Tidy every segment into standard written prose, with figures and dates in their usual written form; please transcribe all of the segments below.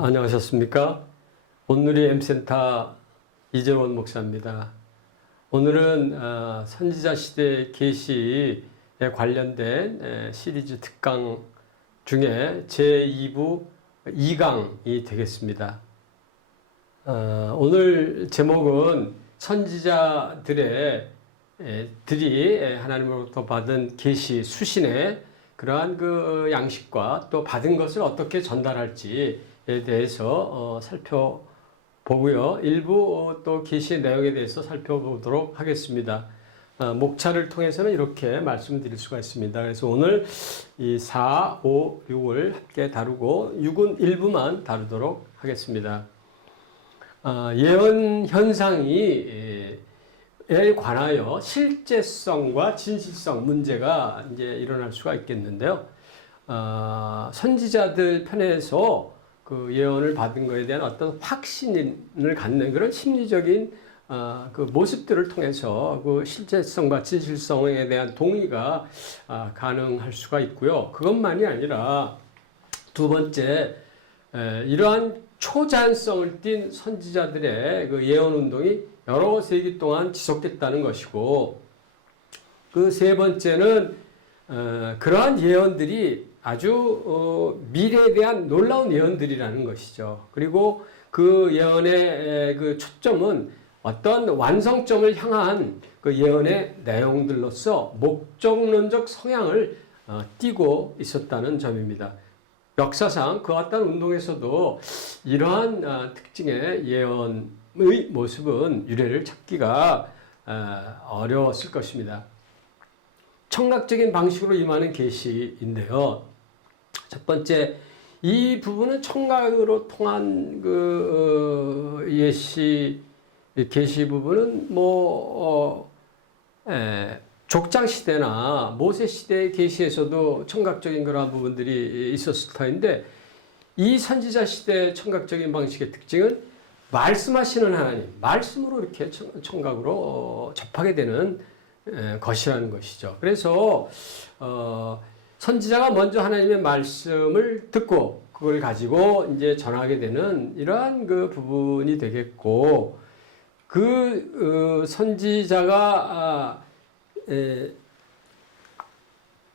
안녕하셨습니까? 온누리 M센터 이재원 목사입니다. 오늘은 선지자 시대 계시에 관련된 시리즈 특강 중에 제2부 2강이 되겠습니다. 오늘 제목은 선지자들이 하나님으로부터 받은 계시 수신의 그러한 그 양식과 또 받은 것을 어떻게 전달할지에 대해서 살펴보고요. 일부 또 계시의 내용에 대해서 살펴보도록 하겠습니다. 목차를 통해서는 이렇게 말씀드릴 수가 있습니다. 그래서 오늘 이 4, 5, 6을 함께 다루고 6은 일부만 다루도록 하겠습니다. 예언 현상이 에 관하여 실제성과 진실성 문제가 이제 일어날 수가 있겠는데요. 선지자들 편에서 그 예언을 받은 것에 대한 어떤 확신을 갖는 그런 심리적인 그 모습들을 통해서 그 실제성과 진실성에 대한 동의가 가능할 수가 있고요. 그것만이 아니라 두 번째, 이러한 초자연성을 띤 선지자들의 그 예언 운동이 여러 세기 동안 지속됐다는 것이고, 그 세 번째는 그러한 예언들이 아주 미래에 대한 놀라운 예언들이라는 것이죠. 그리고 그 예언의 그 초점은 어떤 완성점을 향한 그 예언의 내용들로서 목적론적 성향을 띠고 있었다는 점입니다. 역사상 그 어떤 운동에서도 이러한 특징의 예언의 모습은 유래를 찾기가 어려웠을 것입니다. 청각적인 방식으로 임하는 계시인데요. 첫 번째, 이 부분은 청각으로 통한 그 계시 부분은 족장 시대나 모세 시대의 계시에서도 청각적인 그러한 부분들이 있었을 터인데, 이 선지자 시대의 청각적인 방식의 특징은 말씀하시는 하나님, 말씀으로 이렇게 청각으로 접하게 되는 것이라는 것이죠. 그래서 선지자가 먼저 하나님의 말씀을 듣고 그걸 가지고 이제 전하게 되는 이러한 그 부분이 되겠고, 그 선지자가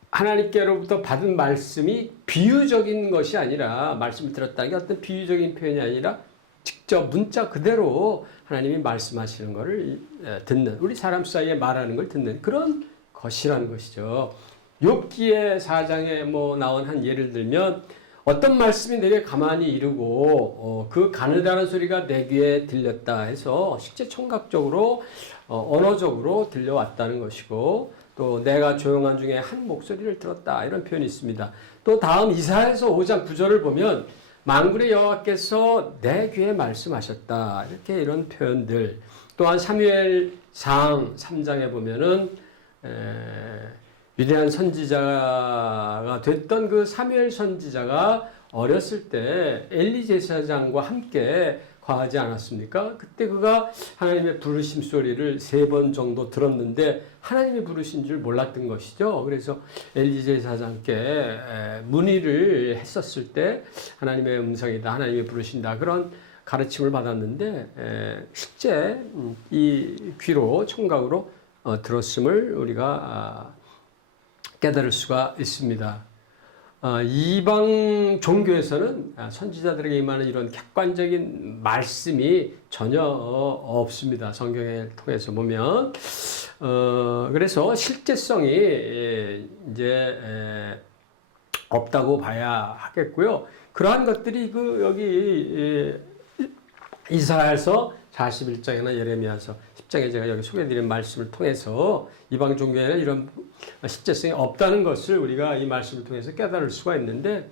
하나님께로부터 받은 말씀이 비유적인 것이 아니라, 말씀을 들었다는 게 어떤 비유적인 표현이 아니라 직접 문자 그대로 하나님이 말씀하시는 것을 듣는, 우리 사람 사이에 말하는 걸 듣는 그런 것이라는 것이죠. 욥기의 4장에 나온 한 예를 들면, 어떤 말씀이 내게 가만히 이르고 그 가느다란 소리가 내 귀에 들렸다 해서 실제 청각적으로 언어적으로 들려왔다는 것이고, 또 내가 조용한 중에 한 목소리를 들었다, 이런 표현이 있습니다. 또 다음 이사야서 5장 9절을 보면 만군의 여호와께서 내 귀에 말씀하셨다, 이렇게 이런 표현들. 또한 사무엘상 3장에 보면은 위대한 선지자가 됐던 그 사무엘 선지자가 어렸을 때 엘리 제사장과 함께 거하지 않았습니까? 그때 그가 하나님의 부르심 소리를 3번 정도 들었는데 하나님이 부르신 줄 몰랐던 것이죠. 그래서 엘리 제사장께 문의를 했었을 때 하나님의 음성이다, 하나님이 부르신다, 그런 가르침을 받았는데 실제 이 귀로, 청각으로 들었음을 우리가 깨달을 수가 있습니다. 이방 종교에서는 선지자들에게 임하는 이런 객관적인 말씀이 전혀 없습니다. 성경을 통해서 보면. 그래서 실제성이 이제 없다고 봐야 하겠고요. 그러한 것들이 여기 이사야서 41장이나 예레미야서 10장에 제가 여기 소개해드린 말씀을 통해서 이방 종교에는 이런 실제성이 없다는 것을 우리가 이 말씀을 통해서 깨달을 수가 있는데,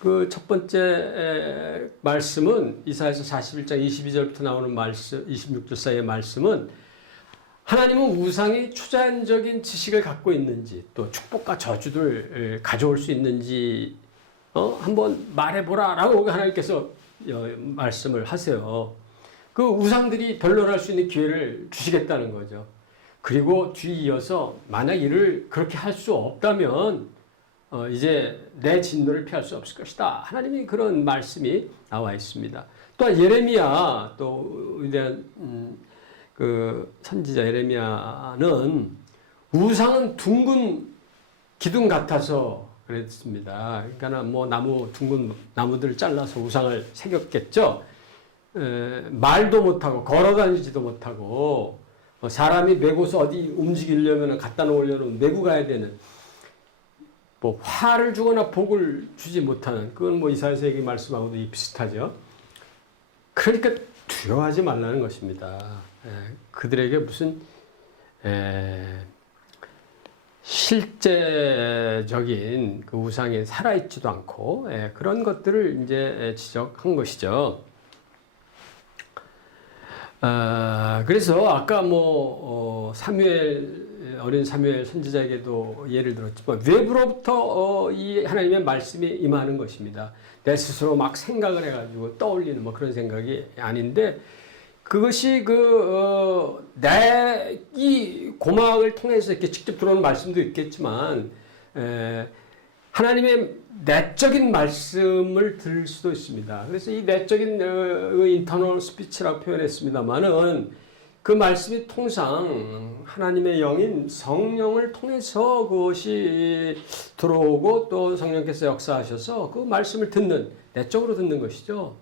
그 첫 번째 말씀은 이사야서 41장 22절부터 나오는 말씀, 26절 사이의 말씀은 하나님은 우상이 초자연적인 지식을 갖고 있는지, 또 축복과 저주를 가져올 수 있는지 한번 말해보라 라고 하나님께서 말씀을 하세요. 그 우상들이 변론할 수 있는 기회를 주시겠다는 거죠. 그리고 뒤이어서 만약 이를 그렇게 할 수 없다면 이제 내 진노를 피할 수 없을 것이다. 하나님이 그런 말씀이 나와 있습니다. 또한 예레미야 또 위대한 그 선지자 예레미야는 우상은 둥근 기둥 같아서 그랬습니다. 그러니까 뭐 둥근 나무들을 잘라서 우상을 새겼겠죠. 말도 못하고 걸어다니지도 못하고 사람이 메고서 어디 움직이려면 갖다 놓으려면 메고 가야 되는 뭐 화를 주거나 복을 주지 못하는 그건 뭐 이사야서 얘기 말씀하고도 비슷하죠. 그러니까 두려워하지 말라는 것입니다. 그들에게 무슨 실제적인 그 우상이 살아있지도 않고 그런 것들을 이제 지적한 것이죠. 그래서 아까 뭐 어린 사무엘 선지자에게도 예를 들었지만 외부로부터 이 하나님의 말씀이 임하는 것입니다. 내 스스로 막 생각을 해가지고 떠올리는 뭐 그런 생각이 아닌데 그것이 내 이 고막을 통해서 이렇게 직접 들어오는 말씀도 있겠지만 하나님의 내적인 말씀을 들을 수도 있습니다. 그래서 이 내적인 인터널 스피치라고 표현했습니다만은 그 말씀이 통상 하나님의 영인 성령을 통해서 그것이 들어오고 또 성령께서 역사하셔서 그 말씀을 내적으로 듣는 것이죠.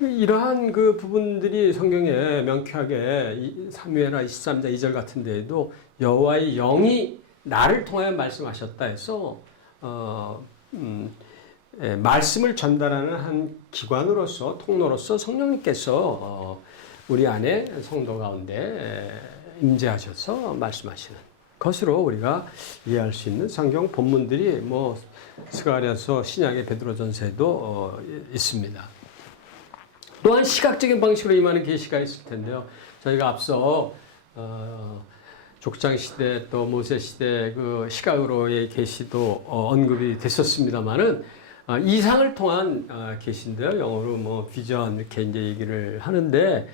이러한 그 부분들이 성경에 명쾌하게 사무엘하 23장 2절 같은 데에도 여호와의 영이 나를 통하여 말씀하셨다 해서 말씀을 전달하는 한 기관으로서 통로로서 성령님께서 우리 안에 성도 가운데 임재하셔서 말씀하시는 것으로 우리가 이해할 수 있는 성경 본문들이 뭐 스가랴서 신약의 베드로전서에도 있습니다. 또한 시각적인 방식으로 임하는 계시가 있을 텐데요. 저희가 앞서 족장 시대 또 모세 시대 그 시각으로의 계시도 언급이 됐었습니다만은 이상을 통한 계시인데요. 영어로 뭐 비전 이렇게 이제 얘기를 하는데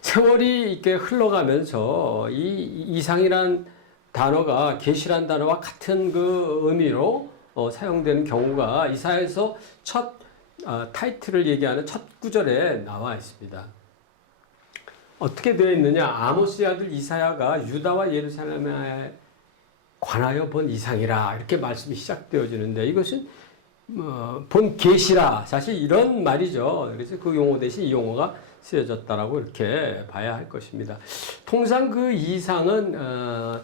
세월이 이렇게 흘러가면서 이 이상이란 단어가 계시란 단어와 같은 그 의미로 사용되는 경우가 이사야에서 첫 타이틀을 얘기하는 첫 구절에 나와 있습니다. 어떻게 되어 있느냐? 아모스의 아들 이사야가 유다와 예루살렘에 관하여 본 이상이라 이렇게 말씀이 시작되어지는데 이것은 본 계시라 사실 이런 말이죠. 그래서 그 용어 대신 이 용어가 쓰여졌다라고 이렇게 봐야 할 것입니다. 통상 그 이상은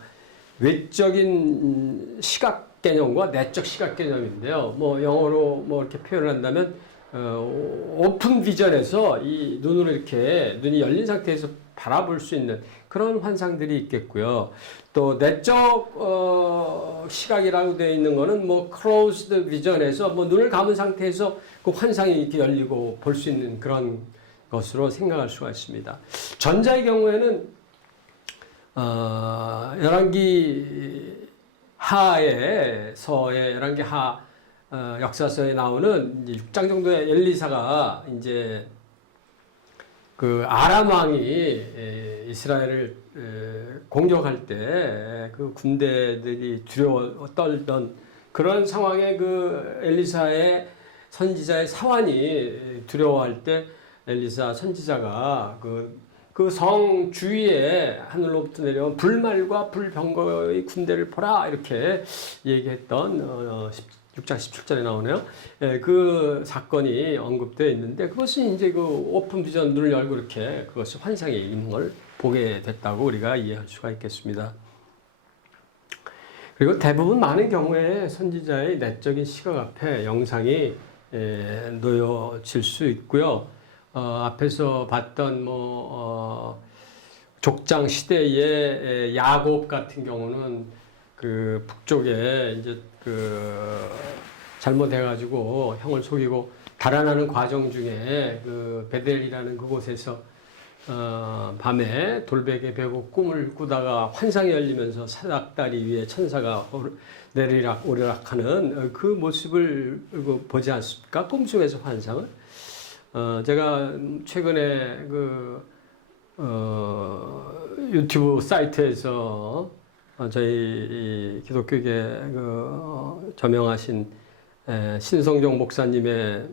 외적인 시각 개념과 내적 시각 개념인데요. 뭐 영어로 뭐 이렇게 표현을 한다면 오픈 비전에서 이 눈으로 이렇게 눈이 열린 상태에서 바라볼 수 있는 그런 환상들이 있겠고요. 또 내적 시각이라고 되어 있는 거는 뭐 closed vision에서 뭐 눈을 감은 상태에서 그 환상이 이렇게 열리고 볼 수 있는 그런 것으로 생각할 수가 있습니다. 전자의 경우에는 열왕기 하에서의 열왕기 하 역사서에 나오는 이제 6장 정도의 엘리사가 이제 그 아람 왕이 이스라엘을 공격할 때 그 군대들이 두려워 떨던 그런 상황에 그 엘리사의 선지자의 사환이 두려워할 때 엘리사 선지자가 그 성 주위에 하늘로부터 내려온 불말과 불병거의 군대를 보라 이렇게 얘기했던 6장 17절에 나오네요. 그 사건이 언급되어 있는데 그것은 이제 그 오픈 비전 눈을 열고 이렇게 그것이 환상에 있는 걸 보게 됐다고 우리가 이해할 수가 있겠습니다. 그리고 대부분 많은 경우에 선지자의 내적인 시각 앞에 영상이 놓여질 수 있고요. 앞에서 봤던 족장 시대의 야곱 같은 경우는 그 북쪽에 이제 잘못해가지고 형을 속이고 달아나는 과정 중에 그 베델이라는 그곳에서 밤에 돌베개 베고 꿈을 꾸다가 환상이 열리면서 사닥다리 위에 천사가 오르락하는 그 모습을 보지 않습니까? 꿈속에서 환상을. 제가 최근에 유튜브 사이트에서 저희 이 기독교계 저명하신 신성종 목사님의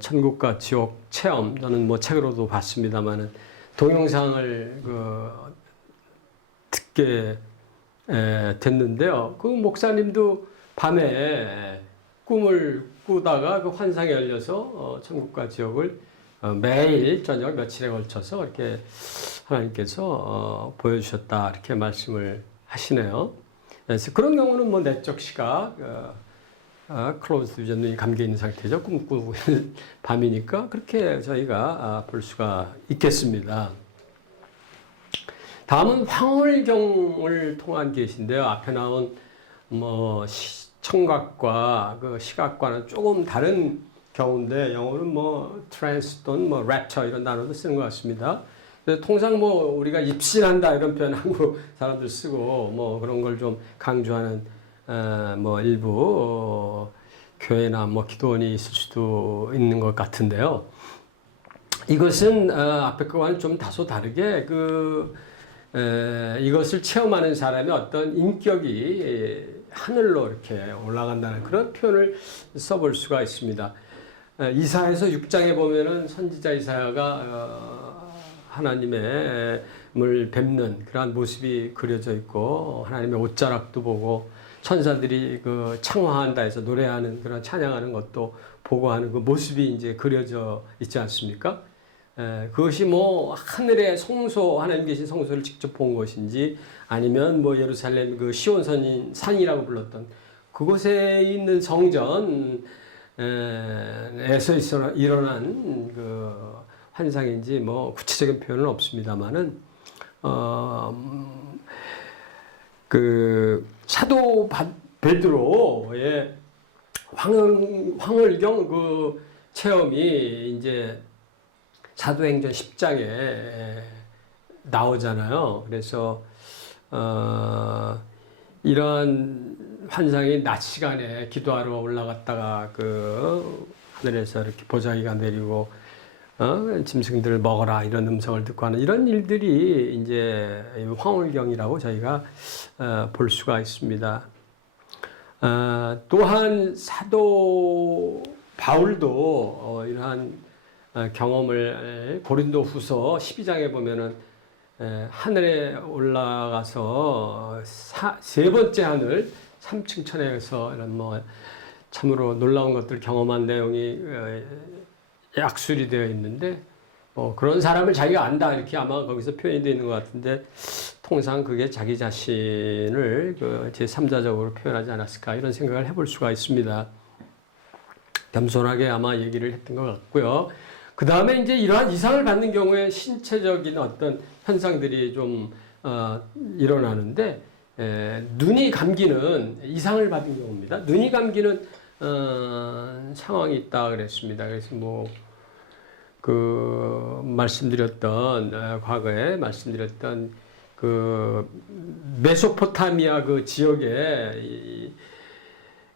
천국과 지옥 체험, 저는 뭐 책으로도 봤습니다만은 동영상을 듣게 됐는데요. 그 목사님도 밤에 꿈을 꾸다가 그 환상이 열려서 천국과 지옥을 매일 저녁 며칠에 걸쳐서 이렇게 하나님께서 보여주셨다 이렇게 말씀을 하시네요. 그래서 그런 경우는 뭐 내적 시각, 클로즈 비전, 눈이 감겨 있는 상태죠. 꿈꾸고 있는 밤이니까 그렇게 저희가 볼 수가 있겠습니다. 다음은 황홀경을 통한 계시인데요. 앞에 나온 뭐 청각과 그 시각과는 조금 다른 경우인데 영어는 뭐 트랜스 또는 뭐 랩처 이런 단어도 쓰는 것 같습니다. 통상 뭐 우리가 입신한다 이런 표현 한국 사람들 쓰고 뭐 그런 걸 좀 강조하는 뭐 일부 교회나 뭐 기도원이 있을 수도 있는 것 같은데요. 이것은 앞에 거와는 좀 다소 다르게 이것을 체험하는 사람의 어떤 인격이 하늘로 이렇게 올라간다는 그런 표현을 써볼 수가 있습니다. 이사야서 6장에 보면은 선지자 이사야가 하나님을 뵙는 그러한 모습이 그려져 있고 하나님의 옷자락도 보고 천사들이 그 창화한다 해서 노래하는 그런 찬양하는 것도 보고 하는 그 모습이 이제 그려져 있지 않습니까? 그것이 뭐 하늘의 성소, 하나님 계신 성소를 직접 본 것인지 아니면 뭐 예루살렘 그 시온 산이라고 불렀던 그곳에 있는 성전에서 일어난 그 환상인지 뭐 구체적인 표현은 없습니다만은 그 사도 베드로의 황홀경 그 체험이 이제 사도행전 10장에 나오잖아요. 그래서 이런 환상이 낮 시간에 기도하러 올라갔다가 그 하늘에서 이렇게 보자기가 내리고 짐승들을 먹어라 이런 음성을 듣고 하는 이런 일들이 이제 황홀경이라고 저희가 볼 수가 있습니다. 또한 사도 바울도 이러한 경험을 고린도후서 12장에 보면은 하늘에 올라가서 세 번째 하늘 3층 천에서 이런 뭐 참으로 놀라운 것들 경험한 내용이 약술이 되어 있는데 그런 사람을 자기가 안다 이렇게 아마 거기서 표현이 되어 있는 것 같은데 통상 그게 자기 자신을 그 제3자적으로 표현하지 않았을까 이런 생각을 해볼 수가 있습니다. 겸손하게 아마 얘기를 했던 것 같고요. 그 다음에 이제 이러한 이상을 받는 경우에 신체적인 어떤 현상들이 좀 일어나는데 눈이 감기는 이상을 받은 경우입니다. 눈이 감기는 상황이 있다 그랬습니다. 그래서 뭐 그 말씀드렸던 과거에 말씀드렸던 그 메소포타미아 그 지역에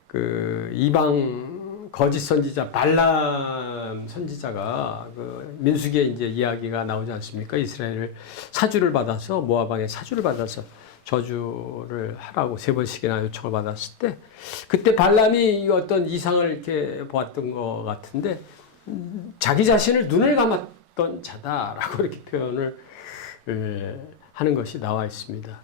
그 이방 거짓 선지자 발람 선지자가 그 민수기에 이제 이야기가 나오지 않습니까? 이스라엘을 사주를 받아서 모압왕의 사주를 받아서 저주를 하라고 3번씩이나 요청을 받았을 때 그때 발람이 어떤 이상을 이렇게 보았던 것 같은데 자기 자신을 눈을 감았던 자다라고 이렇게 표현을 하는 것이 나와 있습니다.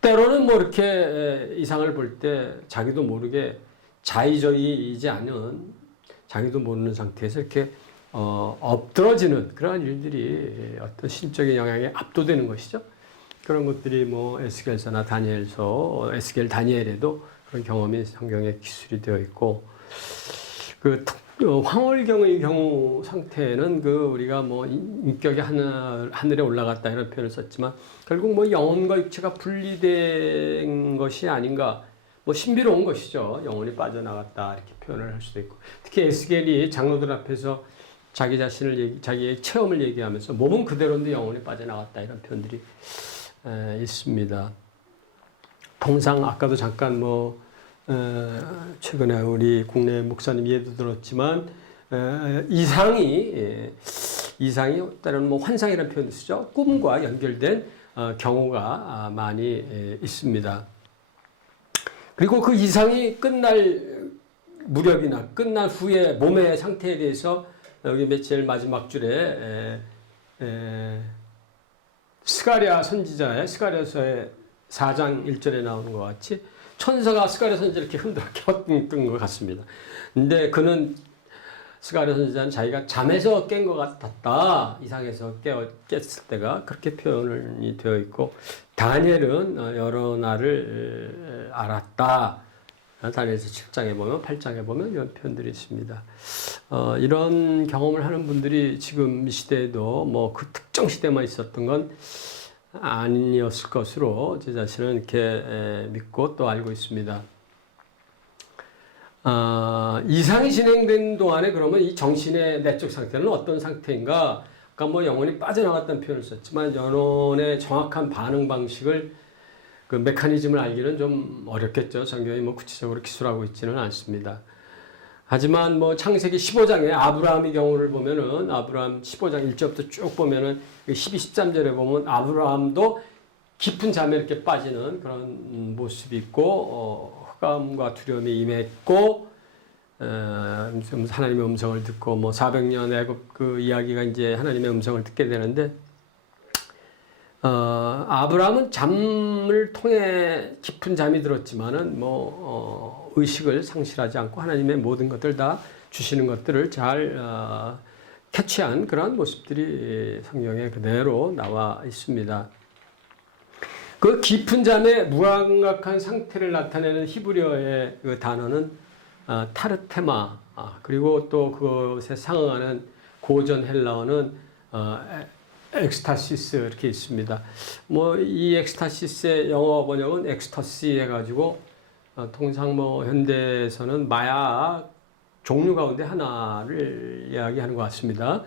때로는 뭐 이렇게 이상을 볼 때 자기도 모르게 자의적이지 않은 자기도 모르는 상태에서 이렇게 엎드러지는 그러한 일들이 어떤 신적인 영향에 압도되는 것이죠. 그런 것들이 뭐 에스겔서나 다니엘서, 에스겔 다니엘에도 그런 경험이 성경에 기술이 되어 있고 그 황홀경의 경우 상태는 그 우리가 뭐 인격이 하늘에 올라갔다 이런 표현을 썼지만 결국 뭐 영혼과 육체가 분리된 것이 아닌가 뭐 신비로운 것이죠. 영혼이 빠져나갔다 이렇게 표현을 할 수도 있고 특히 에스겔이 장로들 앞에서 자기 자신을 자기의 체험을 얘기하면서 몸은 그대로인데 영혼이 빠져나갔다 이런 표현들이 있습니다. 통상 아까도 잠깐 뭐 최근에 우리 국내 목사님 예도 들었지만 이상이 때로는 뭐 환상이라는 표현을 쓰죠. 꿈과 연결된 경우가 많이 있습니다. 그리고 그 이상이 끝날 무렵이나 끝날 후에 몸의 상태에 대해서 여기 제일 마지막 줄에 스가랴 선지자의 스가랴서의 4장 1절에 나오는 것 같이 천사가 스가랴 선지자를 이렇게 흔들어 켰던 것 같습니다. 근데 그는 스가랴 선지자는 자기가 잠에서 깬 것 같았다. 이상해서 깼을 때가 그렇게 표현이 되어 있고 다니엘은 여러 날을 알았다. 다니엘서 7장에 보면 8장에 보면 이런 표현들이 있습니다. 이런 경험을 하는 분들이 지금 이 시대에도 뭐 그 특정 시대만 있었던 건 아니었을 것으로 제 자신은 이렇게 믿고 또 알고 있습니다. 이상이 진행된 동안에 그러면 이 정신의 내적 상태는 어떤 상태인가? 아까 뭐 영혼이 빠져나갔다는 표현을 썼지만 영혼의 정확한 반응 방식을 그 메커니즘을 알기는 좀 어렵겠죠. 성경이 뭐 구체적으로 기술하고 있지는 않습니다. 하지만 뭐 창세기 15장에 아브라함의 경우를 보면은 아브라함 15장 1절부터 쭉 보면은 12, 13절에 보면 아브라함도 깊은 잠에 이렇게 빠지는 그런 모습이 있고 흑암과 두려움이 임했고 하나님의 음성을 듣고 뭐 400년 애굽 그 이야기가 이제 하나님의 음성을 듣게 되는데 아브라함은 잠을 통해 깊은 잠이 들었지만은 의식을 상실하지 않고 하나님의 모든 것들 다 주시는 것들을 잘 캐치한 그런 모습들이 성경에 그대로 나와 있습니다. 그 깊은 잠의 무감각한 상태를 나타내는 히브리어의 그 단어는 타르테마, 그리고 또 그것에 상응하는 고전 헬라어는 엑스타시스 이렇게 있습니다. 뭐 이 엑스타시스의 영어 번역은 엑스터시 해가지고 통상 뭐 현대에서는 마약 종류 가운데 하나를 이야기하는 것 같습니다.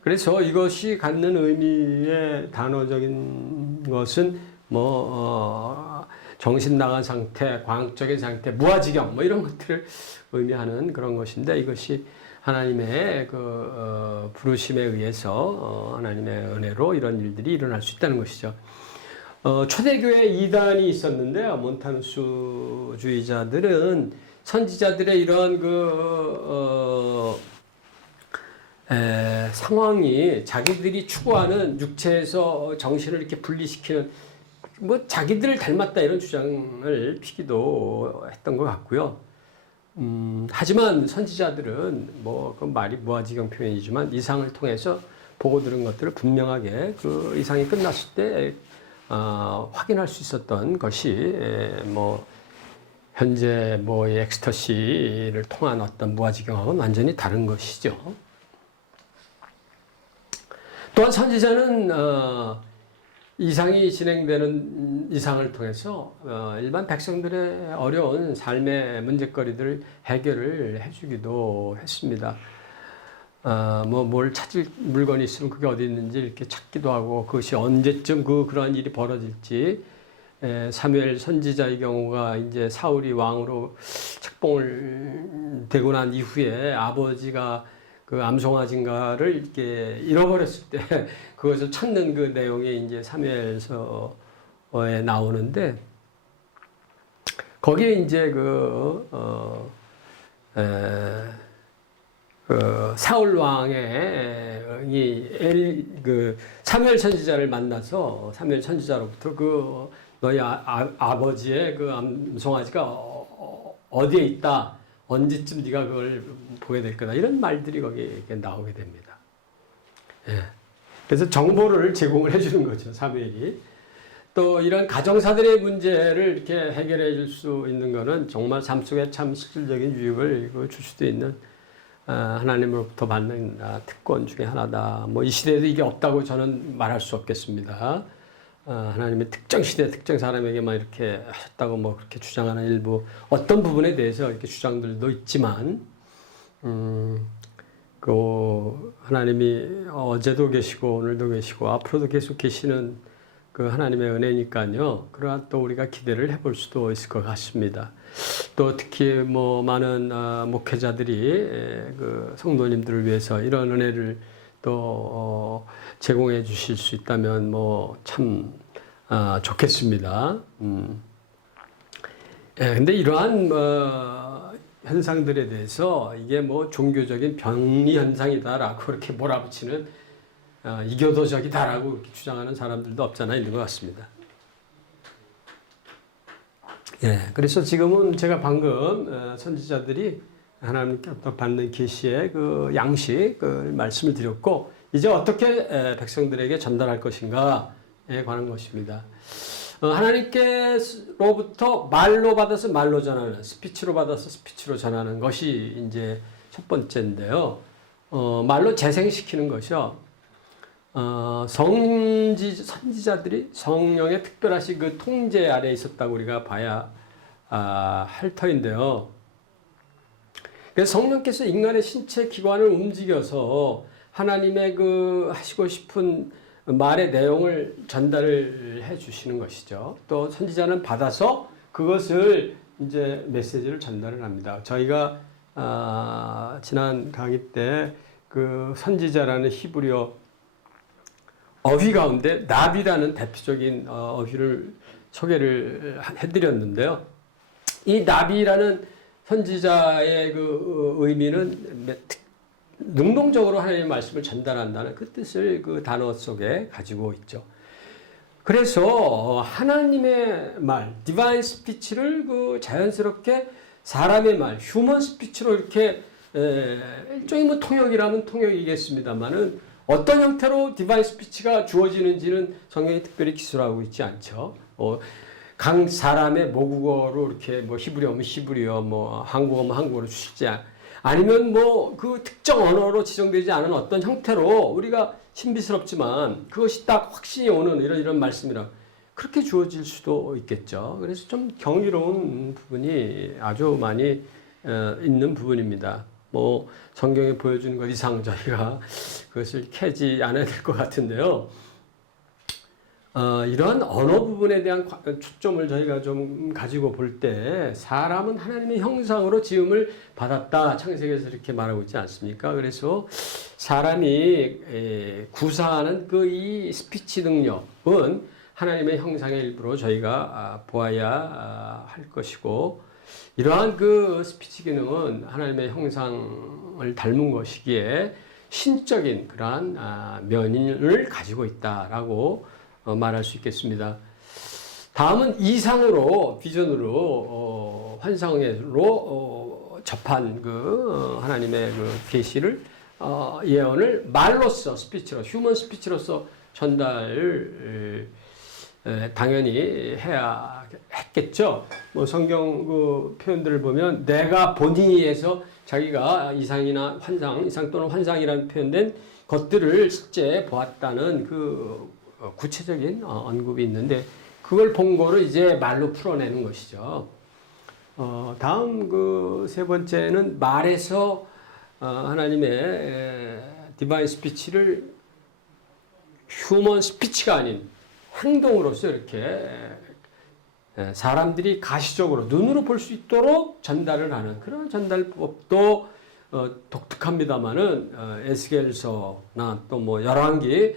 그래서 이것이 갖는 의미의 단어적인 것은 정신 나간 상태, 광적인 상태, 무아지경 뭐 이런 것들을 의미하는 그런 것인데 이것이 하나님의 부르심에 의해서 하나님의 은혜로 이런 일들이 일어날 수 있다는 것이죠. 초대교회 이단이 있었는데요. 몬타누스주의자들은 선지자들의 이런 상황이 자기들이 추구하는 육체에서 정신을 이렇게 분리시키는 뭐 자기들을 닮았다 이런 주장을 피기도 했던 것 같고요. 하지만 선지자들은 그 말이 무아지경 표현이지만 이상을 통해서 보고 들은 것들을 분명하게 그 이상이 끝났을 때 확인할 수 있었던 것이 현재 엑스터시를 통한 어떤 무아지경하고는 완전히 다른 것이죠. 또한 선지자는 이상이 진행되는 이상을 통해서 일반 백성들의 어려운 삶의 문제거리들을 해결을 해주기도 했습니다. 뭘 찾을 물건이 있으면 그게 어디 있는지 이렇게 찾기도 하고 그것이 언제쯤 그러한 일이 벌어질지 사무엘 선지자의 경우가 이제 사울이 왕으로 책봉을 되고 난 이후에 아버지가 그 암송아진가를 이렇게 잃어버렸을 때 그것을 찾는 그 내용이 이제 사무엘서에 나오는데 거기에 이제 사울 왕의 사무엘 선지자를 만나서 사무엘 선지자로부터 너희 아버지의 그 암송아지가 어디에 있다. 언제쯤 네가 그걸 보게 될 거다. 이런 말들이 거기에 나오게 됩니다. 예. 그래서 정보를 제공을 해주는 거죠. 사무엘이. 또 이런 가정사들의 문제를 이렇게 해결해 줄 수 있는 거는 정말 삶 속에 참 실질적인 유익을 줄 수도 있는 하나님으로부터 받는 특권 중에 하나다. 이 시대에도 이게 없다고 저는 말할 수 없겠습니다. 하나님의 특정 시대, 특정 사람에게만 이렇게 하셨다고 그렇게 주장하는 일부 어떤 부분에 대해서 이렇게 주장들도 있지만, 하나님이 어제도 계시고 오늘도 계시고 앞으로도 계속 계시는 그 하나님의 은혜니까요. 그러한 또 우리가 기대를 해볼 수도 있을 것 같습니다. 또 특히 많은 목회자들이 성도님들을 위해서 이런 은혜를 또 제공해 주실 수 있다면 참 좋겠습니다. 예, 근데 이러한 현상들에 대해서 이게 뭐 종교적인 병리 현상이다라고 그렇게 몰아붙이는 이교도적이다라고 그렇게 주장하는 사람들도 없잖아 있는 것 같습니다. 예, 그래서 지금은 제가 방금 선지자들이 하나님께 받는 계시의 그 양식을 말씀을 드렸고 이제 어떻게 백성들에게 전달할 것인가에 관한 것입니다. 하나님께로부터 말로 받아서 말로 전하는, 스피치로 받아서 스피치로 전하는 것이 이제 첫 번째인데요. 말로 재생시키는 것이요. 선지자들이 성령의 특별하신 그 통제 아래에 있었다고 우리가 봐야 할 터인데요. 그래서 성령께서 인간의 신체 기관을 움직여서 하나님의 그 하시고 싶은 말의 내용을 전달을 해 주시는 것이죠. 또 선지자는 받아서 그것을 이제 메시지를 전달을 합니다. 저희가 지난 강의 때 그 선지자라는 히브리어 어휘 가운데 나비라는 대표적인 어휘를 소개를 해드렸는데요. 이 나비라는 선지자의 그 의미는 능동적으로 하나님의 말씀을 전달한다는 그 뜻을 그 단어 속에 가지고 있죠. 그래서 하나님의 말, 디바인 스피치를 그 자연스럽게 사람의 말, 휴먼 스피치로 이렇게 일종의 뭐 통역이라면 통역이겠습니다만은 어떤 형태로 디바인 스피치가 주어지는지는 성경이 특별히 기술하고 있지 않죠. 각 사람의 모국어로 이렇게 뭐 히브리어면 히브리어, 뭐 한국어면 한국어로 주시지 아니면 뭐 그 특정 언어로 지정되지 않은 어떤 형태로 우리가 신비스럽지만 그것이 딱 확신이 오는 이런 말씀이라 그렇게 주어질 수도 있겠죠. 그래서 좀 경이로운 부분이 아주 많이 있는 부분입니다. 뭐 성경에 보여주는 것 이상 저희가 그것을 캐지 않아야 될 것 같은데요. 이러한 언어 부분에 대한 초점을 저희가 좀 가지고 볼 때 사람은 하나님의 형상으로 지음을 받았다. 창세기에서 이렇게 말하고 있지 않습니까? 그래서 사람이 구사하는 그 이 스피치 능력은 하나님의 형상의 일부로 저희가 보아야 할 것이고 이러한 그 스피치 기능은 하나님의 형상을 닮은 것이기에 신적인 그러한 면을 가지고 있다라고 말할 수 있겠습니다. 다음은 이상으로 비전으로 환상으로 접한 그 하나님의 그 계시를 예언을 말로써 스피치로 휴먼 스피치로서 전달을 당연히 해야 했겠죠. 뭐 성경 그 표현들을 보면 내가 보니에서 자기가 이상이나 환상, 이상 또는 환상이라는 표현된 것들을 실제 보았다는 그 구체적인 언급이 있는데 그걸 본 거를 이제 말로 풀어내는 것이죠. 다음 그 세 번째는 말에서 하나님의 디바인 스피치를 휴먼 스피치가 아닌 행동으로서 이렇게 사람들이 가시적으로 눈으로 볼 수 있도록 전달을 하는 그런 전달법도 독특합니다만은 에스겔서나 또 뭐 열왕기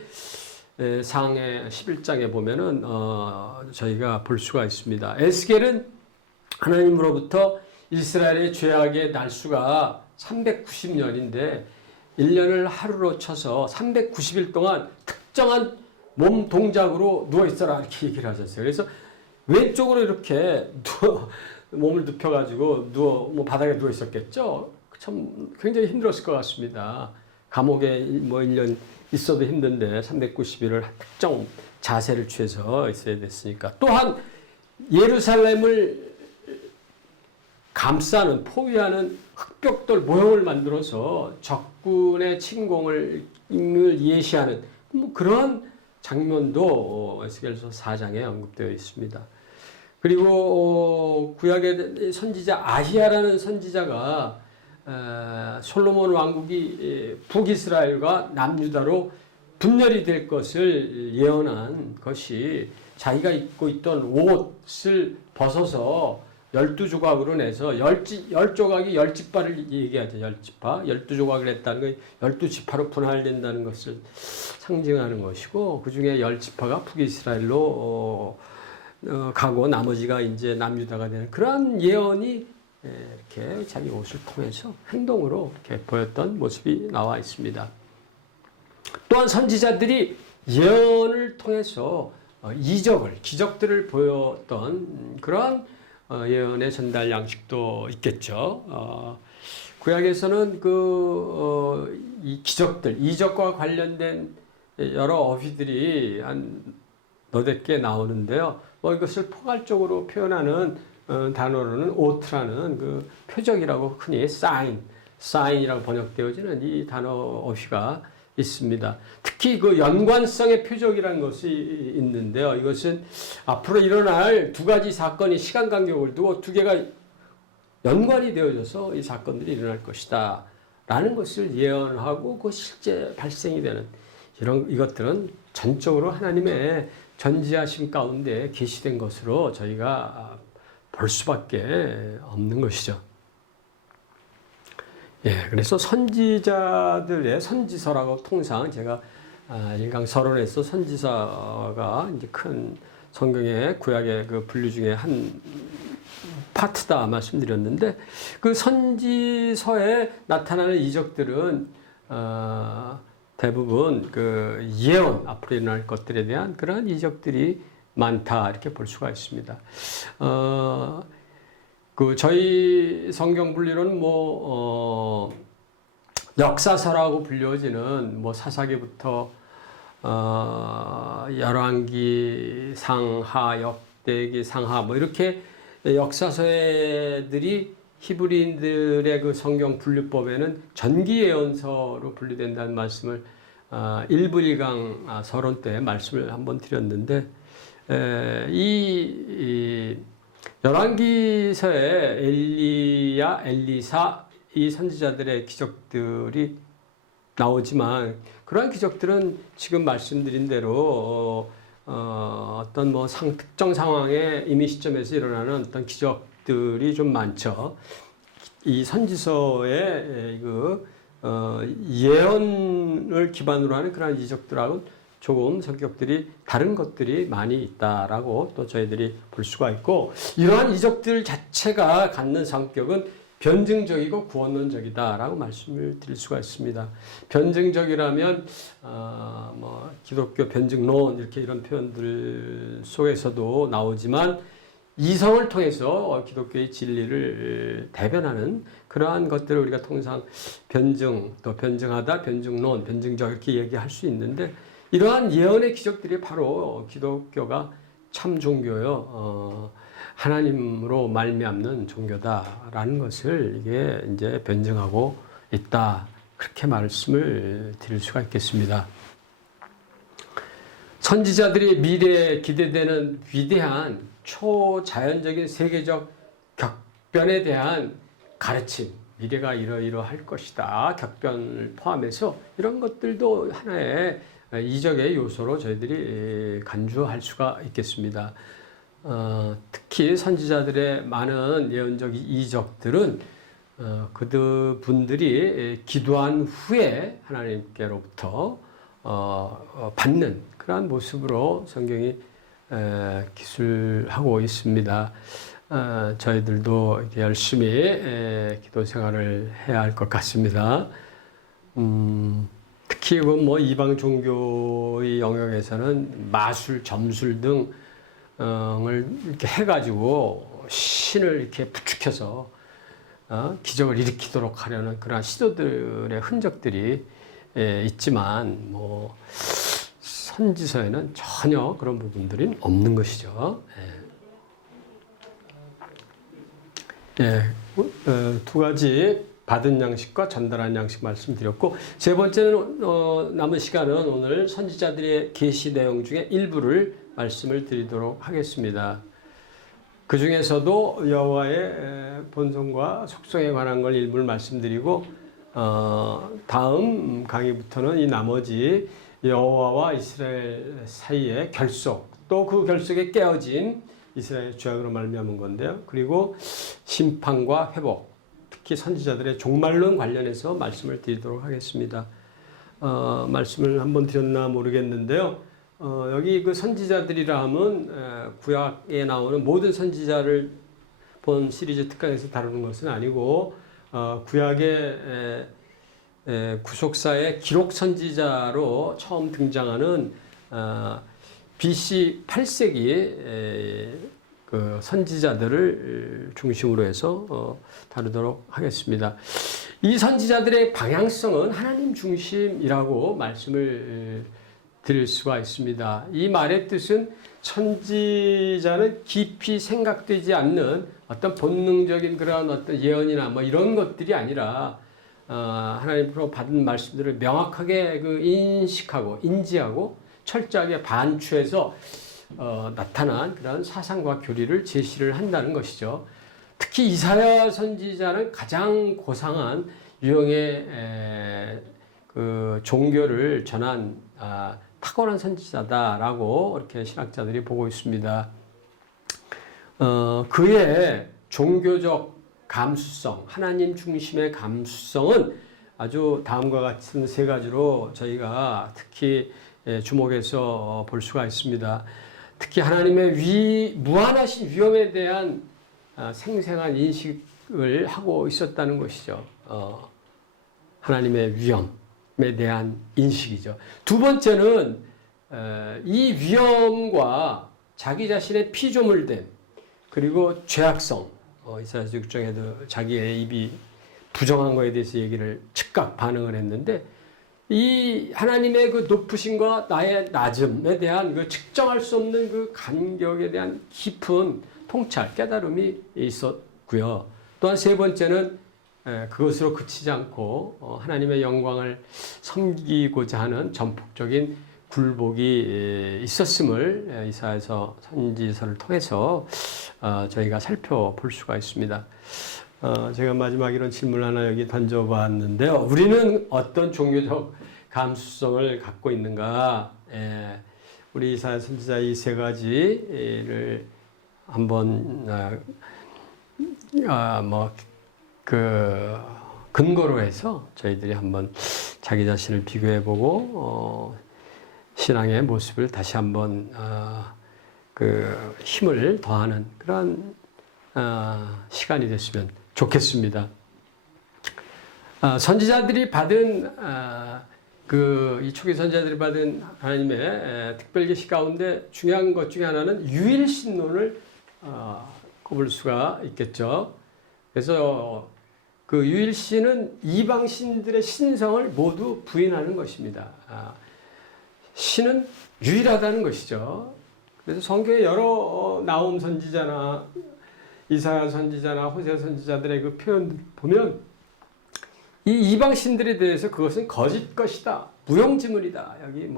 상해 11장에 보면은 저희가 볼 수가 있습니다. 에스겔은 하나님으로부터 이스라엘의 죄악의 날수가 390년인데 1년을 하루로 쳐서 390일 동안 특정한 몸 동작으로 누워 있어라 이렇게 얘기를 하셨어요. 그래서 왼쪽으로 이렇게 몸을 눕혀가지고 뭐 바닥에 누워 있었겠죠. 참 굉장히 힘들었을 것 같습니다. 감옥에 뭐 1년 있어도 힘든데 390일을 특정 자세를 취해서 있어야 됐으니까. 또한 예루살렘을 감싸는 포위하는 흑벽돌 모형을 만들어서 적군의 침공을 예시하는 뭐 그런 장면도 에스겔서 4장에 언급되어 있습니다. 그리고 구약의 선지자 아히야라는 선지자가 솔로몬 왕국이 북이스라엘과 남유다로 분열이 될 것을 예언한 것이 자기가 입고 있던 옷을 벗어서 12조각으로 내서 10조각이 10지파를 얘기하죠. 10지파. 12조각을 했다는 건 12지파로 분할된다는 것을 상징하는 것이고, 그 중에 10지파가 북이스라엘로 가고 나머지가 이제 남유다가 되는 그러한 예언이 이렇게 자기 옷을 통해서 행동으로 이렇게 보였던 모습이 나와 있습니다. 또한 선지자들이 예언을 통해서 이적을, 기적들을 보였던 그러한 예언의 전달 양식도 있겠죠. 구약에서는 이 기적들, 이적과 관련된 여러 어휘들이 한 너댓 개 나오는데요. 이것을 포괄적으로 표현하는 단어로는 오트라는 그 표적이라고 흔히 사인이라고 번역되어지는 이 단어 어휘가 있습니다. 특히 그 연관성의 표적이라는 것이 있는데요. 이것은 앞으로 일어날 두 가지 사건이 시간 간격을 두고 두 개가 연관이 되어져서 이 사건들이 일어날 것이다 라는 것을 예언하고 그 실제 발생이 되는 이것들은 전적으로 하나님의 전지하심 가운데 계시된 것으로 저희가 볼 수밖에 없는 것이죠. 그래서 선지자들의 선지서라고 통상 제가 일강 서론에서 선지서가 이제 큰 성경의 구약의 그 분류 중에 한 파트다 말씀드렸는데, 그 선지서에 나타나는 이적들은 대부분 그 예언, 앞으로 일어날 것들에 대한 그러한 이적들이 많다 이렇게 볼 수가 있습니다. 저희 성경 분류는 역사서라고 불려지는 사사기부터 열왕기, 상하, 역대기, 상하 이렇게 역사서들이 히브리인들의 그 성경 분류법에는 전기 예언서로 분류된다는 말씀을 1부 1강 서론 때 말씀을 한번 드렸는데, 이 열왕기서에 엘리야, 엘리사 이 선지자들의 기적들이 나오지만, 그러한 기적들은 지금 말씀드린 대로 어떤 특정 상황의 임의 시점에서 일어나는 어떤 기적들이 좀 많죠. 이 선지서의 예언을 기반으로 하는 그러한 이적들하고는 조금 성격들이 다른 것들이 많이 있다라고 또 저희들이 볼 수가 있고, 이러한 이적들 자체가 갖는 성격은 변증적이고 구원론적이다라고 말씀을 드릴 수가 있습니다. 변증적이라면 기독교 변증론 이렇게 이런 표현들 속에서도 나오지만, 이성을 통해서 기독교의 진리를 대변하는 그러한 것들을 우리가 통상 변증, 또 변증하다, 변증론, 변증적 이렇게 얘기할 수 있는데, 이러한 예언의 기적들이 바로 기독교가 참 종교요, 하나님으로 말미암는 종교다라는 것을 이게 이제 변증하고 있다, 그렇게 말씀을 드릴 수가 있겠습니다. 선지자들이 미래에 기대되는 위대한 초자연적인 세계적 격변에 대한 가르침, 미래가 이러이러할 것이다, 격변을 포함해서 이런 것들도 하나의 이적의 요소로 저희들이 간주할 수가 있겠습니다. 특히 선지자들의 많은 예언적 이적들은 그분들이 기도한 후에 하나님께로부터 받는 그러한 모습으로 성경이 기술하고 있습니다. 저희들도 이렇게 열심히 기도 생활을 해야 할 것 같습니다. 특히 이방 종교의 영역에서는 마술, 점술 등을 이렇게 해가지고 신을 이렇게 부추겨서 기적을 일으키도록 하려는 그런 시도들의 흔적들이 있지만, 선지서에는 전혀 그런 부분들이 없는 것이죠. 두 가지 받은 양식과 전달한 양식 말씀드렸고, 세 번째는 남은 시간은 오늘 선지자들의 계시 내용 중에 일부를 말씀을 드리도록 하겠습니다. 그 중에서도 여호와의 본성과 속성에 관한 걸 일부를 말씀드리고, 다음 강의부터는 이 나머지 여호와와 이스라엘 사이의 결속, 또 그 결속에 깨어진 이스라엘의 죄악으로 말미암은 건데요. 그리고 심판과 회복, 특히 선지자들의 종말론 관련해서 말씀을 드리도록 하겠습니다. 말씀을 한번 드렸나 모르겠는데요. 여기 그 선지자들이라 하면 구약에 나오는 모든 선지자를 본 시리즈 특강에서 다루는 것은 아니고 구약의 구속사의 기록 선지자로 처음 등장하는 BC 8세기 그 선지자들을 중심으로 해서 다루도록 하겠습니다. 이 선지자들의 방향성은 하나님 중심이라고 말씀을 드릴 수가 있습니다. 이 말의 뜻은 선지자는 깊이 생각되지 않는 어떤 본능적인 그런 어떤 예언이나 뭐 이런 것들이 아니라 하나님으로 받은 말씀들을 명확하게 그 인식하고 인지하고 철저하게 반추해서 나타난 그런 사상과 교리를 제시를 한다는 것이죠. 특히 이사야 선지자는 가장 고상한 유형의 그 종교를 전한 탁월한 선지자다라고 이렇게 신학자들이 보고 있습니다. 그의 종교적 감수성, 하나님 중심의 감수성은 아주 다음과 같은 세 가지로 저희가 특히 주목해서 볼 수가 있습니다. 특히 하나님의 무한하신 위엄에 대한 생생한 인식을 하고 있었다는 것이죠. 하나님의 위엄에 대한 인식이죠. 두 번째는 이 위엄과 자기 자신의 피조물됨 그리고 죄악성, 이사야 6장에도 자기의 입이 부정한 것에 대해서 얘기를 즉각 반응을 했는데 이 하나님의 그 높으심과 나의 낮음에 대한 그 측정할 수 없는 그 간격에 대한 깊은 통찰, 깨달음이 있었고요. 또한 세 번째는 그것으로 그치지 않고 하나님의 영광을 섬기고자 하는 전폭적인 굴복이 있었음을 이사야서 선지서를 통해서 저희가 살펴볼 수가 있습니다. 제가 마지막 이런 질문을 하나 여기 던져봤는데요. 우리는 어떤 종교적 감수성을 갖고 있는가? 우리 이사야 선지자 이 세 가지를 한번 근거로 해서 저희들이 한번 자기 자신을 비교해보고 신앙의 모습을 다시 한번 그 힘을 더하는 그런 시간이 됐으면 좋겠습니다. 선지자들이 받은 이 초기 선지자들이 받은 하나님의 특별 계시 가운데 중요한 것 중에 하나는 유일신론을 꼽을 수가 있겠죠. 그래서 그 유일신은 이방신들의 신성을 모두 부인하는 것입니다. 신은 유일하다는 것이죠. 그래서 성경에 여러 나홈 선지자나 이사야 선지자나 호세아 선지자들의 그 표현들 보면 이 이방신들에 대해서 그것은 거짓 것이다, 무용지물이다. 여기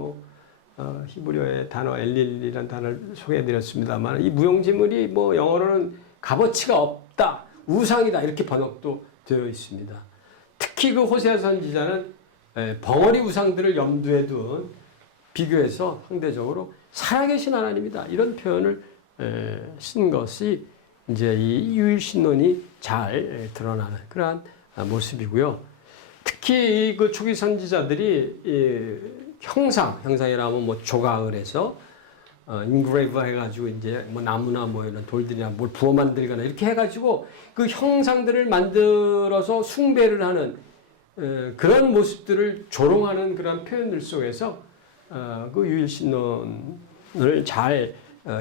히브리어의 단어 엘릴이라는 단어를 소개해드렸습니다만 이 무용지물이 영어로는 값어치가 없다, 우상이다 이렇게 번역도 되어 있습니다. 특히 그 호세아 선지자는 벙어리 우상들을 염두에 둔 비교해서 상대적으로 살아계신 하나님이다 이런 표현을 쓴 것이 이제 이 유일신론이 잘 드러나는 그러한 모습이고요. 특히 그 초기 선지자들이 형상이라면 조각을 해서 인그레이브 해가지고 이제 나무나 이런 돌들이나 뭘 부어 만들거나 이렇게 해가지고 그 형상들을 만들어서 숭배를 하는 그런 모습들을 조롱하는 그런 표현들 속에서 그 유일신론을 잘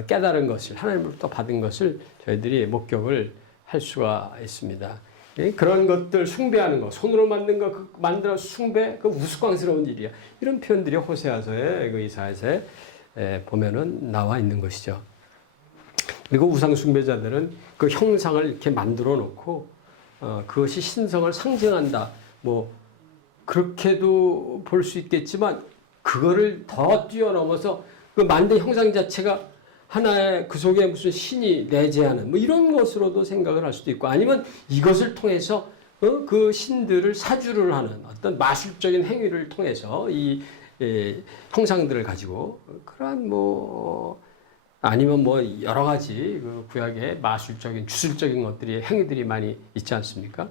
깨달은 것을 하나님으로부터 받은 것을 저희들이 목격을 할 수가 있습니다. 그런 것들 숭배하는 것, 손으로 만든 거 만들어 숭배, 그 우스꽝스러운 일이야. 이런 표현들이 호세아서에 그 이사야서에 보면은 나와 있는 것이죠. 그리고 우상 숭배자들은 그 형상을 이렇게 만들어 놓고 그것이 신성을 상징한다. 그렇게도 볼 수 있겠지만 그거를 더 뛰어넘어서 그 만든 형상 자체가 하나의 그 속에 무슨 신이 내재하는 이런 것으로도 생각을 할 수도 있고 아니면 이것을 통해서 그 신들을 사주를 하는 어떤 마술적인 행위를 통해서 이 형상들을 가지고 그러한 아니면 뭐 여러 가지 그 구약의 마술적인 주술적인 것들이 행위들이 많이 있지 않습니까?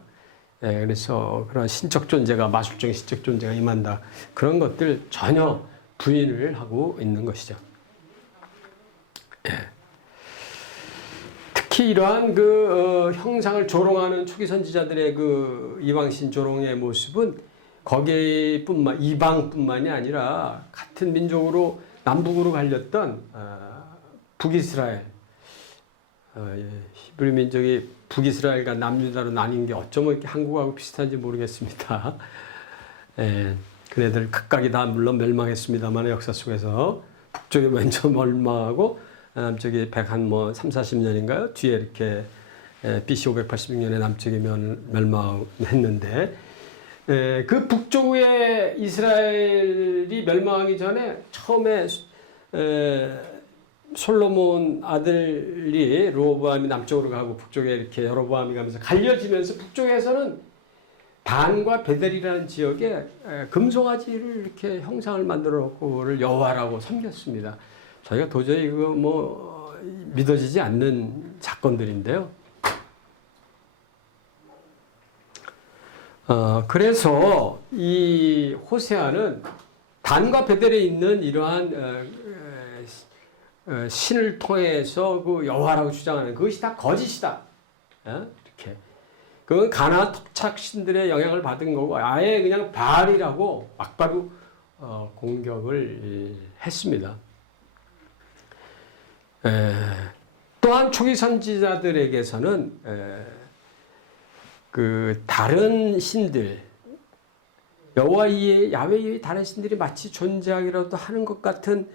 예, 그래서 그런 신적 존재가 마술적인 신적 존재가 임한다 그런 것들 전혀 부인을 하고 있는 것이죠. 예. 특히 이러한 그 형상을 조롱하는 초기 선지자들의 그 이방신 조롱의 모습은 거기뿐만 이방뿐만이 아니라 같은 민족으로 남북으로 갈렸던 북이스라엘 히브리 민족이 북이스라엘과 남유다로 나뉜 게 어쩌면 이렇게 한국하고 비슷한지 모르겠습니다. 그네들 각각이 다 물론 멸망했습니다만 역사 속에서 북쪽이 먼저 멸망하고 남쪽이 3, 40년인가요? 뒤에 이렇게 BC 586년에 남쪽이 멸망했는데 그 북쪽의 이스라엘이 멸망하기 전에 처음에 솔로몬 아들이 르호보암이 남쪽으로 가고 북쪽에 이렇게 여로보암이 가면서 갈려지면서 북쪽에서는 단과 베델이라는 지역에 금송아지를 이렇게 형상을 만들어 놓고 그걸 여호와라고 섬겼습니다. 저희가 도저히 이거 뭐 믿어지지 않는 사건들인데요. 그래서 이 호세아는 단과 베델에 있는 이러한 신을 통해서 그 여호와라고 주장하는 그것이 다 거짓이다. 이렇게 그건 가나안 토착 신들의 영향을 받은 거고 아예 그냥 바알이라고 막바로 공격을 했습니다. 또한 초기 선지자들에게서는 그 다른 신들 여호와 야훼 이외의 다른 신들이 마치 존재하기라도 하는 것 같은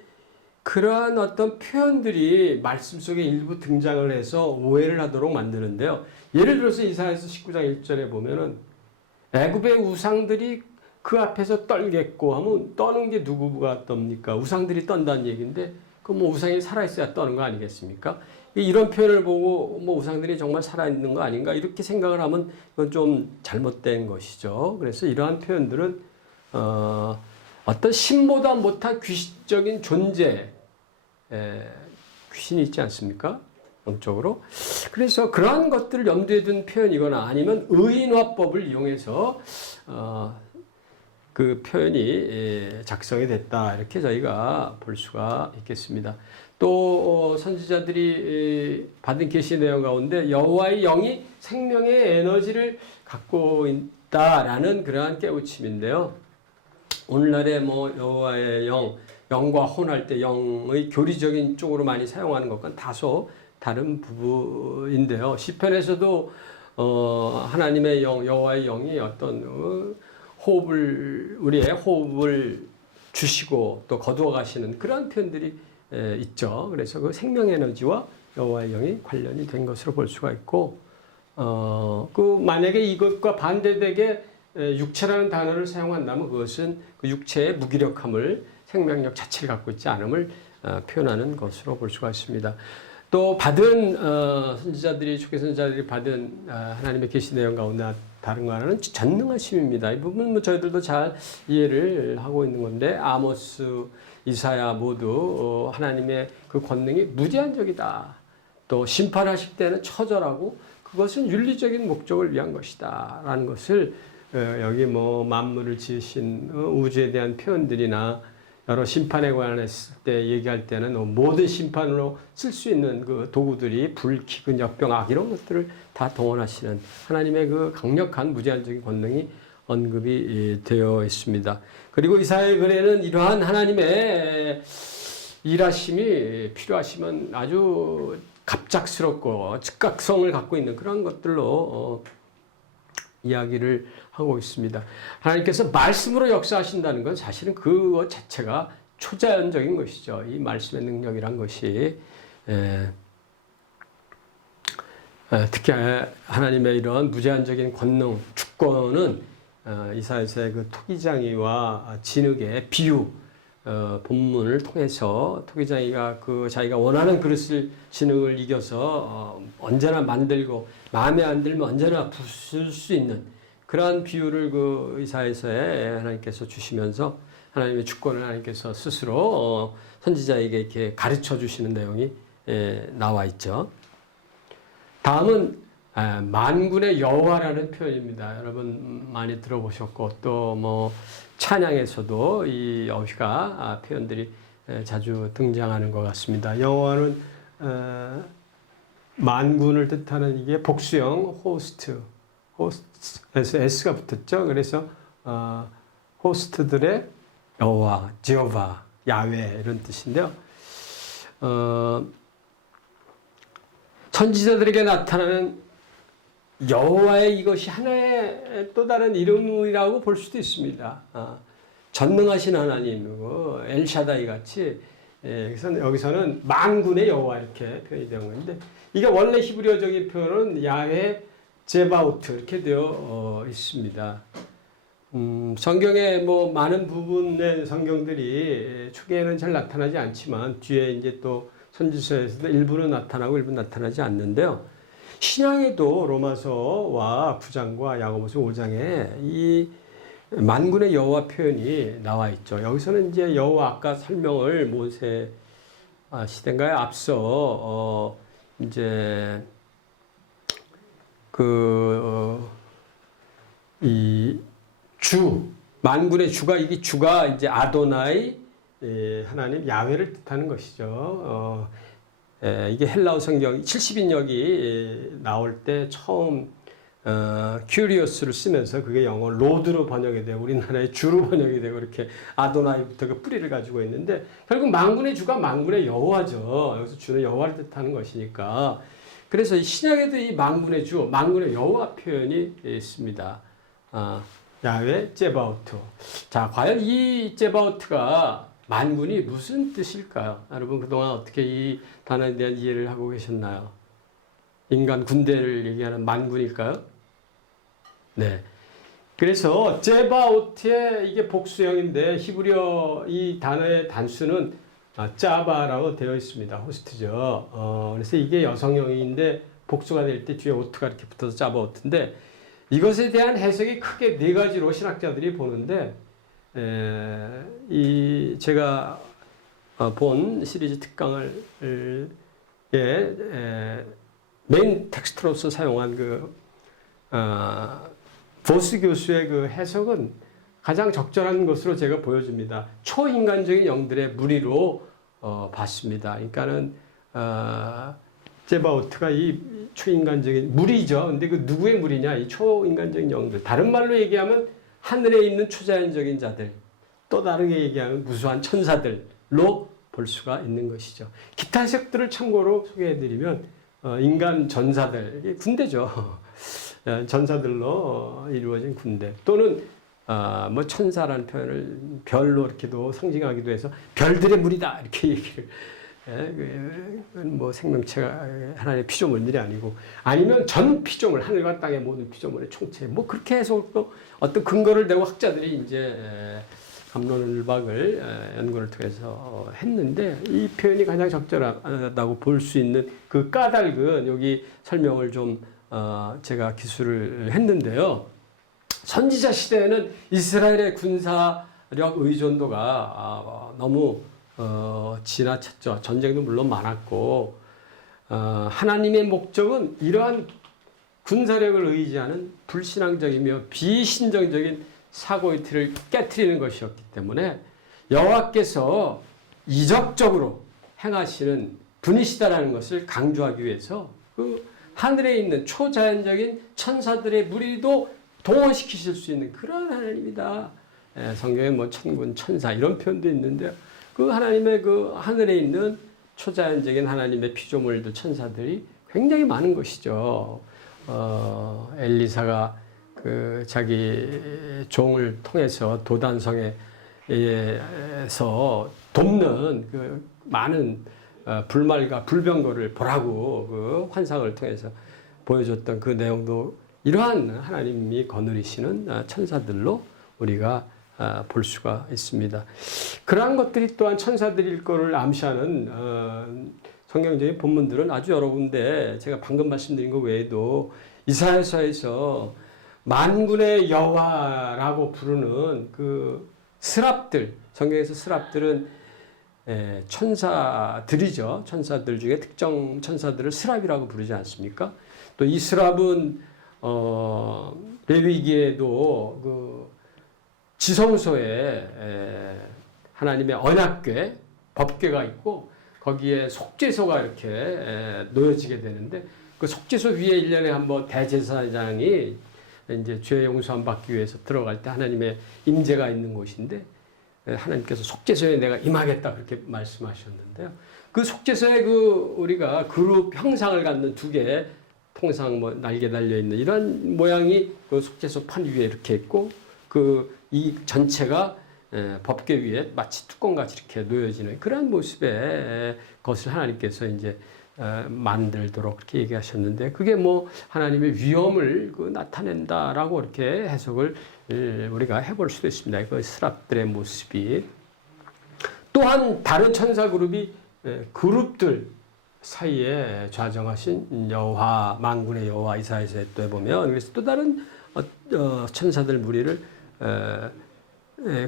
그러한 어떤 표현들이 말씀 속에 일부 등장을 해서 오해를 하도록 만드는데요. 예를 들어서 이사야서 19장 1절에 보면은 애굽의 우상들이 그 앞에서 떨겠고 하면 떠는 게 누구가 떱니까? 우상들이 떤다는 얘기인데 그 뭐 우상이 살아있어야 떠는 거 아니겠습니까? 이런 표현을 보고 뭐 우상들이 정말 살아있는 거 아닌가 이렇게 생각을 하면 이건 좀 잘못된 것이죠. 그래서 이러한 표현들은 어떤 신보다 못한 귀신적인 존재 귀신이 있지 않습니까? 영적으로. 그래서 그러한 것들을 염두에 둔 표현이거나 아니면 의인화법을 이용해서 그 표현이 작성이 됐다 이렇게 저희가 볼 수가 있겠습니다. 또 선지자들이 받은 계시 내용 가운데 여호와의 영이 생명의 에너지를 갖고 있다라는 그러한 깨우침인데요. 오늘날에 뭐 여호와의 영과 혼할 때 영의 교리적인 쪽으로 많이 사용하는 것과는 다소 다른 부분인데요. 시편에서도 하나님의 영, 여호와의 영이 어떤 우리의 호흡을 주시고 또 거두어 가시는 그런 표현들이 있죠. 그래서 그 생명 에너지와 여호와의 영이 관련이 된 것으로 볼 수가 있고, 그 만약에 이것과 반대되게 육체라는 단어를 사용한다면 그것은 그 육체의 무기력함을 생명력 자체를 갖고 있지 않음을 표현하는 것으로 볼 수가 있습니다. 또 받은 선지자들이 초기 선지자들이 받은 하나님의 계시 내용 가운데 다른 거 하나는 전능하심입니다. 이 부분은 뭐 저희들도 잘 이해를 하고 있는 건데 아모스, 이사야 모두 하나님의 그 권능이 무제한적이다. 또 심판하실 때는 처절하고 그것은 윤리적인 목적을 위한 것이다. 라는 것을 여기 뭐 만물을 지으신 우주에 대한 표현들이나 여러 심판에 관했을 때 얘기할 때는 모든 심판으로 쓸 수 있는 그 도구들이 불, 기근, 역병, 악 이런 것들을 다 동원하시는 하나님의 그 강력한 무제한적인 권능이 언급이 되어 있습니다. 그리고 이사야의 글에는 이러한 하나님의 일하심이 필요하시면 아주 갑작스럽고 즉각성을 갖고 있는 그런 것들로 이야기를 하고 있습니다. 하나님께서 말씀으로 역사하신다는 건 사실은 그것 자체가 초자연적인 것이죠. 이 말씀의 능력이란 것이 특히 하나님의 이런 무제한적인 권능, 주권은 이사야서의 그 토기장이와 진흙의 비유 본문을 통해서 토기장이가 그 자기가 원하는 그릇을 진흙을 이겨서 언제나 만들고 마음에 안 들면 언제나 부술 수 있는 그러한 비유를 그 이사야서에 하나님께서 주시면서 하나님의 주권을 하나님께서 스스로 선지자에게 이렇게 가르쳐 주시는 내용이 나와 있죠. 다음은 만군의 여호와라는 표현입니다. 여러분 많이 들어보셨고 또 뭐 찬양에서도 이 여호가 표현들이 자주 등장하는 것 같습니다. 여호와는 만군을 뜻하는 이게 복수형 호스트에서 S가 붙었죠. 그래서 호스트들의 여호와, 지오바, 야훼 이런 뜻인데요. 선지자들에게 나타나는 여호와의 이것이 하나의 또 다른 이름이라고 볼 수도 있습니다. 전능하신 하나님, 엘샤다이 같이 여기서는 만군의 여호와 이렇게 표현이 되는 건데 이게 원래 히브리어적인 표현은 야훼 제바우트 이렇게 되어 있습니다. 성경의 뭐 많은 부분의 성경들이 초기에는 잘 나타나지 않지만 뒤에 이제 또 선지서에서도 일부는 나타나고 일부는 나타나지 않는데요. 신약에도 로마서와 9장과 야고보서 5장에 이 만군의 여호와 표현이 나와 있죠. 여기서는 이제 여호와 아까 설명을 모세 시대인가에 앞서 이제 이 만군의 주가 이게 주가 이제 아도나이 하나님 야훼를 뜻하는 것이죠. 이게 헬라어 성경 70인역이 나올 때 처음 큐리오스를 쓰면서 그게 영어 로드로 번역이 되고 우리나라의 주로 번역이 되고 이렇게 아도나이부터 그 뿌리를 가지고 있는데 결국 만군의 주가 만군의 여호와죠. 여기서 주는 여호와를 뜻하는 것이니까 그래서 신약에도 이 만군의 주, 만군의 여호와 표현이 있습니다. 야훼 제바우트. 자, 과연 이 제바우트가 만군이 무슨 뜻일까요? 여러분 그동안 어떻게 이 단어에 대한 이해를 하고 계셨나요? 인간 군대를 얘기하는 만군일까요? 네. 그래서 제바오트의 이게 복수형인데 히브리어 이 단어의 단수는 짜바라고 되어 있습니다. 호스트죠. 그래서 이게 여성형인데 복수가 될 때 뒤에 오트가 이렇게 붙어서 짜바오트인데 이것에 대한 해석이 크게 네 가지로 신학자들이 보는데 제가 본 시리즈 특강을 메인 텍스트로서 사용한 보스 교수의 그 해석은 가장 적절한 것으로 제가 보여집니다. 초인간적인 영들의 무리로 봤습니다. 그러니까는 제바오트가 이 초인간적인 무리죠. 근데 그 누구의 무리냐? 이 초인간적인 영들. 다른 말로 얘기하면 하늘에 있는 초자연적인 자들, 또 다르게 얘기하면 무수한 천사들로 볼 수가 있는 것이죠. 기타 해석들을 참고로 소개해드리면 인간 전사들, 이게 군대죠. 전사들로 이루어진 군대 또는 뭐 천사라는 표현을 별로 이렇게도 상징하기도 해서 별들의 무리다 이렇게 얘기를 뭐 생명체가 하나의 피조물들이 아니고 아니면 전 피조물 하늘과 땅의 모든 피조물의 총체 뭐 그렇게 해서 또 어떤 근거를 대고 학자들이 이제 감론을박을 연구를 통해서 했는데 이 표현이 가장 적절하다고 볼 수 있는 그 까닭은 여기 설명을 좀 제가 기술을 했는데요. 선지자 시대에는 이스라엘의 군사력 의존도가 너무 지나쳤죠. 전쟁도 물론 많았고 하나님의 목적은 이러한 군사력을 의지하는 불신앙적이며 비신정적인 사고의 틀을 깨트리는 것이었기 때문에 여호와께서 이적적으로 행하시는 분이시다라는 것을 강조하기 위해서 그 하늘에 있는 초자연적인 천사들의 무리도 동원시키실 수 있는 그런 하나님이다. 성경에 뭐 천군, 천사 이런 표현도 있는데 그 하나님의 그 하늘에 있는 초자연적인 하나님의 피조물들 천사들이 굉장히 많은 것이죠. 엘리사가 그 자기 종을 통해서 도단성에서 돕는 그 많은 불말과 불병거를 보라고 그 환상을 통해서 보여줬던 그 내용도 이러한 하나님이 거느리시는 천사들로 우리가 볼 수가 있습니다. 그러한 것들이 또한 천사들일 거를 암시하는 성경적인 본문들은 아주 여러 군데 제가 방금 말씀드린 것 외에도 이사야서에서 만군의 여호와라고 부르는 그 스랍들, 성경에서 스랍들은 천사들이죠. 천사들 중에 특정 천사들을 스랍이라고 부르지 않습니까? 또 이 스랍은 레위기에도 그 지성소에 하나님의 언약궤, 법궤가 있고 거기에 속죄소가 이렇게 놓여지게 되는데 그 속죄소 위에 1년에 한번 대제사장이 이제 죄 용서함 받기 위해서 들어갈 때 하나님의 임재가 있는 곳인데 하나님께서 속죄소에 내가 임하겠다 그렇게 말씀하셨는데요. 그 속죄소에 그 우리가 그룹 형상을 갖는 두 개 통상 뭐 날개 달려 있는 이런 모양이 그 속죄소 판 위에 이렇게 있고 그 이 전체가 법궤 위에 마치 뚜껑같이 이렇게 놓여지는 그런 모습의 것을 하나님께서 이제 만들도록 그렇게 얘기하셨는데 그게 뭐 하나님의 위엄을 그 나타낸다라고 이렇게 해석을 우리가 해볼 수도 있습니다. 그 스랍들의 모습이 또한 다른 천사 그룹이 그룹들 사이에 좌정하신 여호와 만군의 여호와 이사야서에 또 보면 그래서 또 다른 천사들 무리를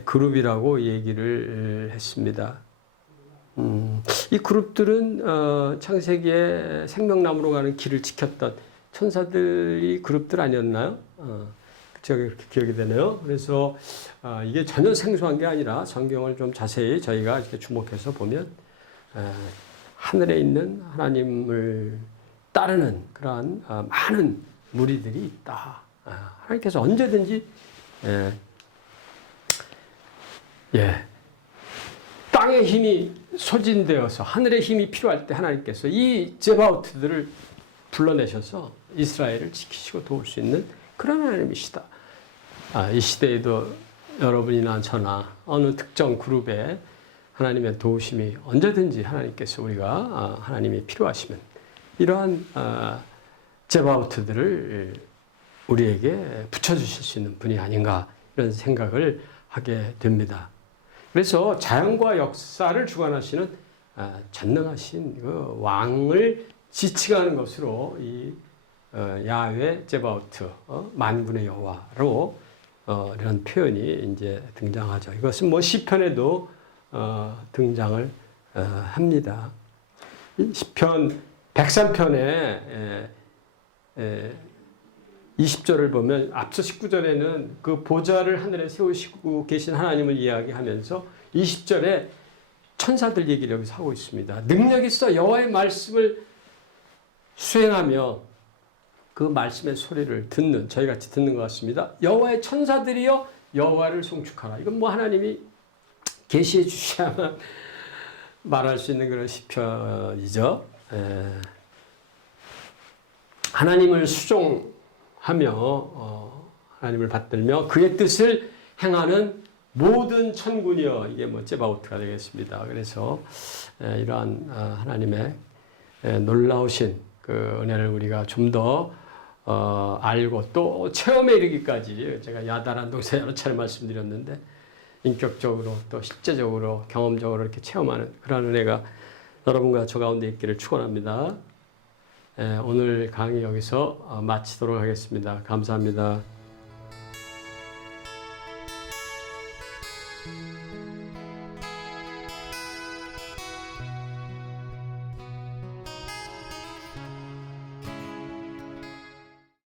그룹이라고 얘기를 했습니다. 이 그룹들은 창세기에 생명나무로 가는 길을 지켰던 천사들이 그룹들 아니었나요? 제가 그렇게 기억이 되네요. 그래서 이게 전혀 생소한 게 아니라 성경을 좀 자세히 저희가 이렇게 주목해서 보면 하늘에 있는 하나님을 따르는 그러한 많은 무리들이 있다. 하나님께서 언제든지 땅의 힘이 소진되어서 하늘의 힘이 필요할 때 하나님께서 이 제바우트들을 불러내셔서 이스라엘을 지키시고 도울 수 있는 그런 하나님이시다. 이 시대에도 여러분이나 저나 어느 특정 그룹에 하나님의 도우심이 언제든지 하나님께서 우리가 하나님이 필요하시면 이러한 제바우트들을 우리에게 붙여주실 수 있는 분이 아닌가 이런 생각을 하게 됩니다. 그래서 자연과 역사를 주관하시는 전능하신 그 왕을 지칭하는 것으로 이 야훼 제바우트 만군의 여호와로 이런 표현이 이제 등장하죠. 이것은 뭐 시편에도 등장을 합니다. 시편 103편에 20절을 보면 앞서 19절에는 그 보좌를 하늘에 세우시고 계신 하나님을 이야기하면서 20절에 천사들 얘기를 여기서 하고 있습니다. 능력 있어 여호와의 말씀을 수행하며 그 말씀의 소리를 듣는 저희 같이 듣는 것 같습니다. 여호와의 천사들이여 여호와를 송축하라. 이건 뭐 하나님이 계시해 주셔야만 말할 수 있는 그런 시편이죠. 하나님을 수종하며 하나님을 받들며 그의 뜻을 행하는 모든 천군이여 이게 뭐 제바우트가 되겠습니다. 그래서 이러한 하나님의 놀라우신 그 은혜를 우리가 좀 더 알고 또 체험에 이르기까지 제가 야단한 동사 여러 차례 말씀드렸는데 인격적으로 또 실제적으로 경험적으로 이렇게 체험하는 그런 은혜가 여러분과 저 가운데 있기를 축원합니다. 오늘 강의 여기서 마치도록 하겠습니다. 감사합니다.